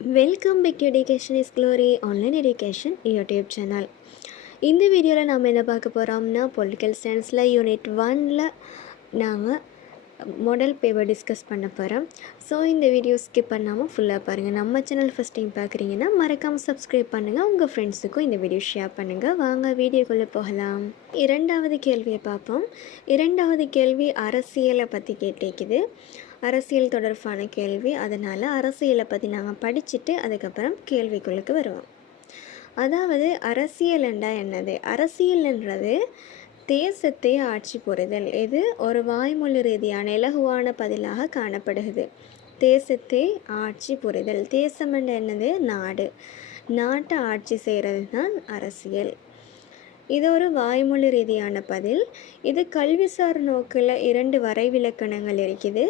Welcome back to education is glory online education YouTube channel. இந்த வீடியோவில் நாம் என்ன பார்க்க போகிறோம்னா, பொலிட்டிக்கல் சயின்ஸில் யூனிட் 1ல் நாங்கள் மாடல் பேப்பர் டிஸ்கஸ் பண்ண போகிறோம். ஸோ இந்த வீடியோ ஸ்கிப் பண்ணாமல் ஃபுல்லாக பாருங்கள். நம்ம சேனல் ஃபஸ்ட் டைம் பார்க்குறீங்கன்னா மறக்காமல் சப்ஸ்கிரைப் பண்ணுங்கள், உங்கள் ஃப்ரெண்ட்ஸுக்கும் இந்த வீடியோ ஷேர் பண்ணுங்கள். வாங்க வீடியோக்குள்ளே போகலாம். இரண்டாவது கேள்வியை பார்ப்போம். இரண்டாவது கேள்வி அரசியலை பற்றி கேட்டிருக்குது. அரசியல் தொடர்பான கேள்வி. அதனால் அரசியலை பற்றி நாங்கள் படிச்சுட்டு அதுக்கப்புறம் கேள்விக்குள்ளுக்கு வருவோம். அதாவது அரசியல் என்றால் என்னது? அரசியல்ன்றது தேசத்தை ஆட்சி புரிதல். இது ஒரு வாய்மொழி ரீதியான இலகுவான பதிலாக காணப்படுகிறது. தேசத்தை ஆட்சி புரிதல். தேசம் என்ற என்னது? நாடு. நாட்டை ஆட்சி செய்கிறது தான் அரசியல். இது ஒரு வாய்மொழி ரீதியான பதில். இது கல்விசார் நோக்கில் 2 வரைவிலக்கணங்கள் இருக்குது.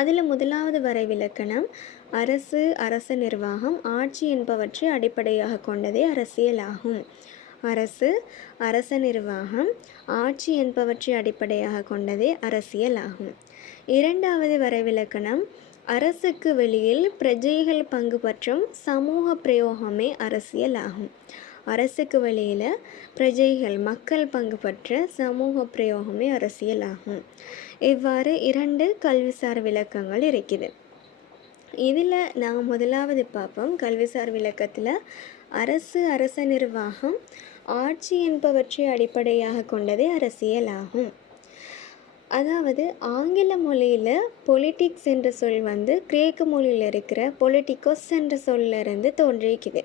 அதில் முதலாவது வரைவிலக்கணம் அரசு, அரச நிர்வாகம், ஆட்சி என்பவற்றை அடிப்படையாக கொண்டதே அரசியல் ஆகும். அரசு, அரச நிர்வாகம், ஆட்சி என்பவற்றை அடிப்படையாக கொண்டதே அரசியல் ஆகும். இரண்டாவது வரைவிலக்கணம் அரசுக்கு வெளியில் பிரஜைகள் பங்கு பற்றும் சமூக பிரயோகமே அரசியல் ஆகும். அரசுக்கு வெளியில் பிரஜைகள், மக்கள் பங்கு பற்ற சமூக பிரயோகமே அரசியல் ஆகும். இவ்வாறு 2 கல்விசார் விளக்கங்கள் இருக்குது. இதில் நாங்கள் முதலாவது பார்ப்போம். கல்விசார் விளக்கத்தில் அரசு, அரச நிர்வாகம், ஆட்சி என்பவற்றை அடிப்படையாக கொண்டதே அரசியல் ஆகும். அதாவது ஆங்கில மொழியில் பொலிட்டிக்ஸ் என்ற சொல் கிரேக்க மொழியில் இருக்கிற பொலிட்டிக்கோஸ் என்ற சொல்லிருந்து தோன்றியிருக்குது.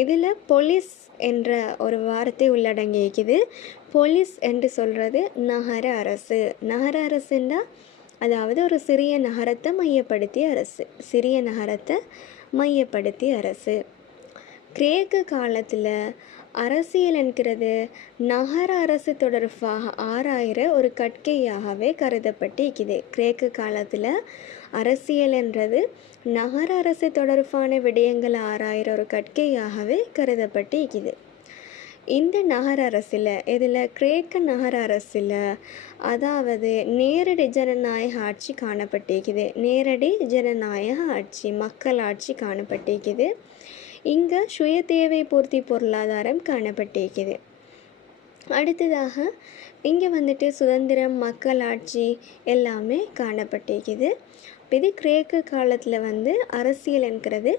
இதில் பொலிஸ் என்ற ஒரு வார்த்தை உள்ளடங்கியிருக்குது. பொலிஸ் என்று சொல்கிறது நகர அரசு. நகர அரசுன்னா அதாவது ஒரு சிறிய நகரத்தை மையப்படுத்திய அரசு. சிறிய நகரத்தை மையப்படுத்திய அரசு. கிரேக்க காலத்தில் அரசியல் என்கிறது நகர அரசு தொடர்பாக ஆராயிற ஒரு கற்கையாகவே கருதப்பட்டிருக்குது. கிரேக்க காலத்தில் அரசியல் என்றது நகர அரசு தொடர்பான விடயங்களை ஆராயிற ஒரு கற்கையாகவே கருதப்பட்டிருக்குது. இந்த நகர அரசில், இதில் கிரேக்க நகர அரசில் அதாவது நேரடி ஜனநாயக ஆட்சி காணப்பட்டிருக்குது. நேரடி ஜனநாயக ஆட்சி, மக்கள் ஆட்சி காணப்பட்டிருக்குது. இங்கே சுய தேவை பூர்த்தி பொருளாதாரம் காணப்பட்டிருக்குது. அடுத்ததாக இங்கே சுதந்திரம், மக்கள் ஆட்சி எல்லாமே காணப்பட்டிருக்குது. இது கிரேக்க காலத்தில் அரசியல் என்கிறது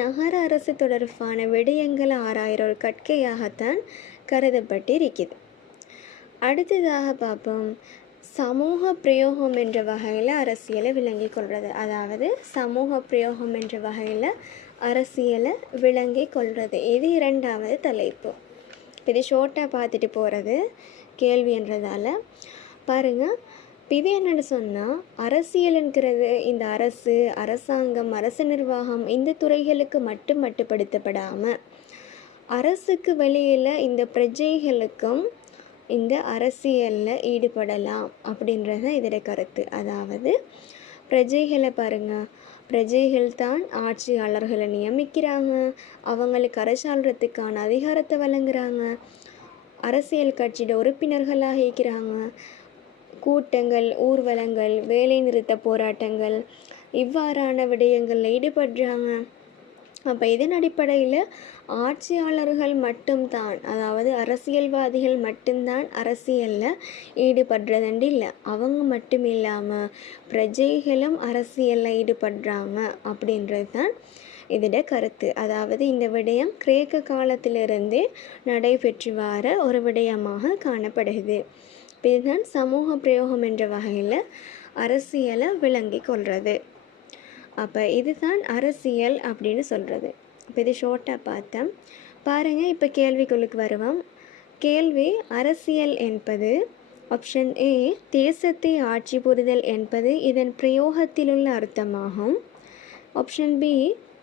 நகர அரசு தொடர்பான விடயங்களை ஆராயிற ஒரு கற்கையாகத்தான் கருதப்பட்டிருக்குது. அடுத்ததாக பார்ப்போம். சமூக பிரயோகம் என்ற வகையில் அரசியலை விளங்கி கொள்வது. அதாவது சமூக பிரயோகம் என்ற வகையில் அரசியலை விளங்கி கொள்வது. இது இரண்டாவது தலைப்பு. இது ஷோர்ட்டாக பார்த்துட்டு போகிறது கேள்வி என்றதால் பாருங்கள். இது என்னென்னு சொன்னால், அரசியல் என்கிறது இந்த அரசு, அரசாங்கம், அரசு நிர்வாகம் இந்த துறைகளுக்கு மட்டுப்படுத்தப்படாமல் அரசுக்கு வெளியில் இந்த பிரஜைகளுக்கும் இந்த அரசியலில் ஈடுபடலாம் அப்படின்றது இதோட கருத்து. அதாவது பிரஜைகளை பாருங்கள், பிரஜைகள் தான் ஆட்சியாளர்களை நியமிக்கிறாங்க, அவங்களுக்கு அரசாள்றதுக்கான அதிகாரத்தை வழங்குறாங்க, அரசியல் கட்சியோட உறுப்பினர்களாக இருக்கிறாங்க, கூட்டங்கள், ஊர்வலங்கள், வேலை நிறுத்த போராட்டங்கள் இவ்வாறான விடயங்களில் ஈடுபடுறாங்க. அப்போ இதன் அடிப்படையில் ஆட்சியாளர்கள் மட்டும்தான், அதாவது அரசியல்வாதிகள் மட்டும்தான் அரசியலில் ஈடுபடுறதுண்டு இல்லை. அவங்க மட்டும் இல்லாமல் பிரஜைகளும் அரசியலில் ஈடுபடுறாங்க அப்படின்றது தான் இதோட கருத்து. அதாவது இந்த விடயம் கிரேக்க காலத்திலிருந்தே நடைபெற்று வர ஒரு விடயமாக காணப்படுகிறது. இதுதான் சமூக பிரயோகம் என்ற வகையில் அரசியலை விளங்கி கொள்வது. அப்போ இதுதான் அரசியல் அப்படின்னு சொல்கிறது. இப்போ இது ஷோர்ட்டாக பார்த்தேன் பாருங்கள். இப்போ கேள்விக்குள்ளுக்கு வருவோம். கேள்வி: அரசியல் என்பது ஆப்ஷன் ஏ தேசத்தை ஆட்சி புரிதல் என்பது இதன் பிரயோகத்திலுள்ள அர்த்தமாகும். ஆப்ஷன் பி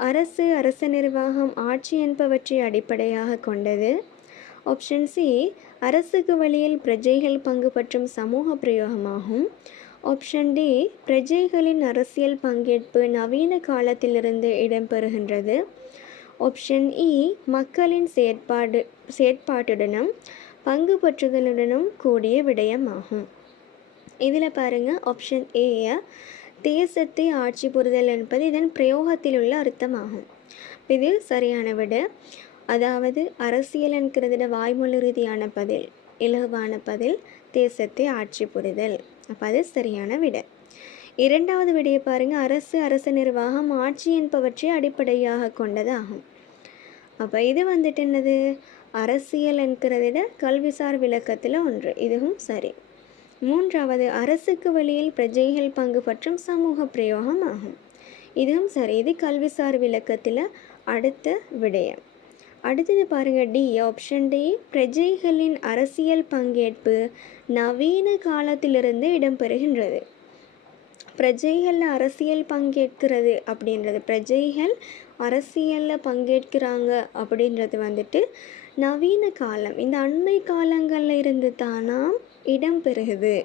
அரசு, அரச நிர்வாகம், ஆட்சி என்பவற்றை அடிப்படையாக கொண்டது. ஆப்ஷன் சி அரசுக்கு வெளியில் பிரஜைகள் பங்கு பற்றும் சமூக பிரயோகமாகும். ஆப்ஷன் டி பிரஜைகளின் அரசியல் பங்கேற்பு நவீன காலத்திலிருந்து இடம்பெறுகின்றது. ஆப்ஷன் இ மக்களின் செயற்பாட்டுடனும் பங்கு பற்றுதலுடனும் கூடிய விடயமாகும். இதில் பாருங்கள், ஆப்ஷன் ஏ தேசத்தை ஆட்சி புரிதல் என்பது இதன் பிரயோகத்தில் உள்ள அர்த்தமாகும். இது சரியான விட. அதாவது அரசியல் என்கிறதுட வாய்மொழி ரீதியான பதில், இலகுவான பதில் தேசத்தை ஆட்சி புரிதல். அப்போ அது சரியான விட. இரண்டாவது விடையை பாருங்கள், அரசு, அரச நிர்வாகம், ஆட்சி என்பவற்றை அடிப்படையாக கொண்டதாகும். அப்போ இது வந்துட்டு என்னது, அரசியல் என்கிறதிட கல்விசார் விளக்கத்தில் ஒன்று, இதுவும் சரி. மூன்றாவது, அரசுக்கு வெளியில் பிரஜைகள் பங்கு பற்றும் சமூக பிரயோகம் ஆகும். இதுவும் சரி, இது கல்விசார் விளக்கத்தில் அடுத்த விடயம். அடுத்தது பாருங்கள், டி, ஆப்ஷன் டி, பிரஜைகளின் அரசியல் பங்கேற்பு நவீன காலத்திலிருந்து இடம்பெறுகின்றது. பிரஜைகளில் அரசியல் பங்கேற்கிறது அப்படின்றது, பிரஜைகள் அரசியலில் பங்கேற்கிறாங்க அப்படின்றது வந்துட்டு நவீன காலம், இந்த அண்மை காலங்களில் இருந்து தானா இடம்பெறுகிறது.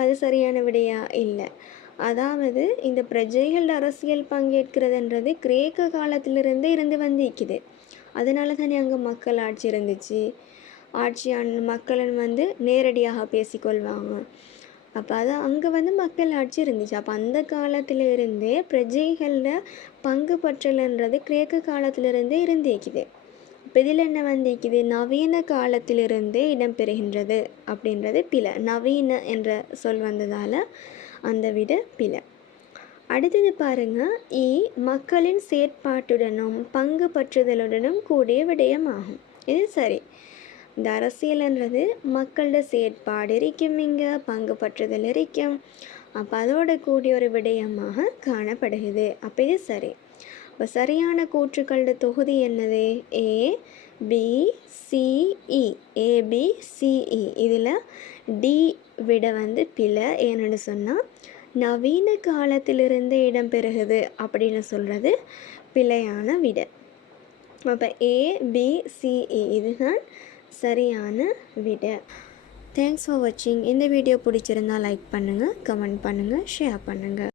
அது சரியான விடையா? இல்லை. அதாவது இந்த பிரஜைகள் அரசியல் பங்கேற்கிறதுன்றது கிரேக்க காலத்திலிருந்தே இருந்து வந்திருக்குது. அதனால தானே அங்கே மக்கள் ஆட்சி இருந்துச்சு. மக்கள் நேரடியாக பேசிக்கொள்வாங்க. அப்போ அது அங்கே மக்கள் ஆட்சி இருந்துச்சு. அப்போ அந்த காலத்திலிருந்தே பிரஜைகளில் பங்கு பற்றல்ன்றது கிரேக்க காலத்திலிருந்தே இருந்திருக்குது. இப்போ இதில் என்ன வந்திருக்குது, நவீன காலத்திலிருந்தே இடம்பெறுகின்றது அப்படின்றது பிழை. நவீன என்ற சொல் வந்ததால் அந்த விட பிழை. அடுத்தது பாருங்கள், இ, மக்களின் செயற்பாட்டுடனும் பங்கு பற்றுதலுடனும் கூடிய விடயமாகும். இது சரி. இந்த அரசியல்ன்றது மக்களோட செயற்பாடு இருக்கும், இங்கே பங்கு பற்றுதல் இருக்கும். அப்போ அதோட கூடிய ஒரு விடயமாக காணப்படுகிறது. அப்போ இது சரி. இப்போ சரியான கூற்றுக்களோட தொகுதி என்னது, ஏ பி சிஇ, ஏபிசிஇ. இதில் டி விட பிழை. ஏன்னு சொன்னால் நவீன காலத்திலிருந்து இடம்பெறுகிறது அப்படின்னு சொல்கிறது பிழையான விட. அப்போ ஏபிசிஇ இதுதான் சரியான விட. தேங்க்ஸ் ஃபார் வாட்சிங். இந்த வீடியோ பிடிச்சிருந்தால் லைக் பண்ணுங்கள், கமெண்ட் பண்ணுங்கள், ஷேர் பண்ணுங்கள்.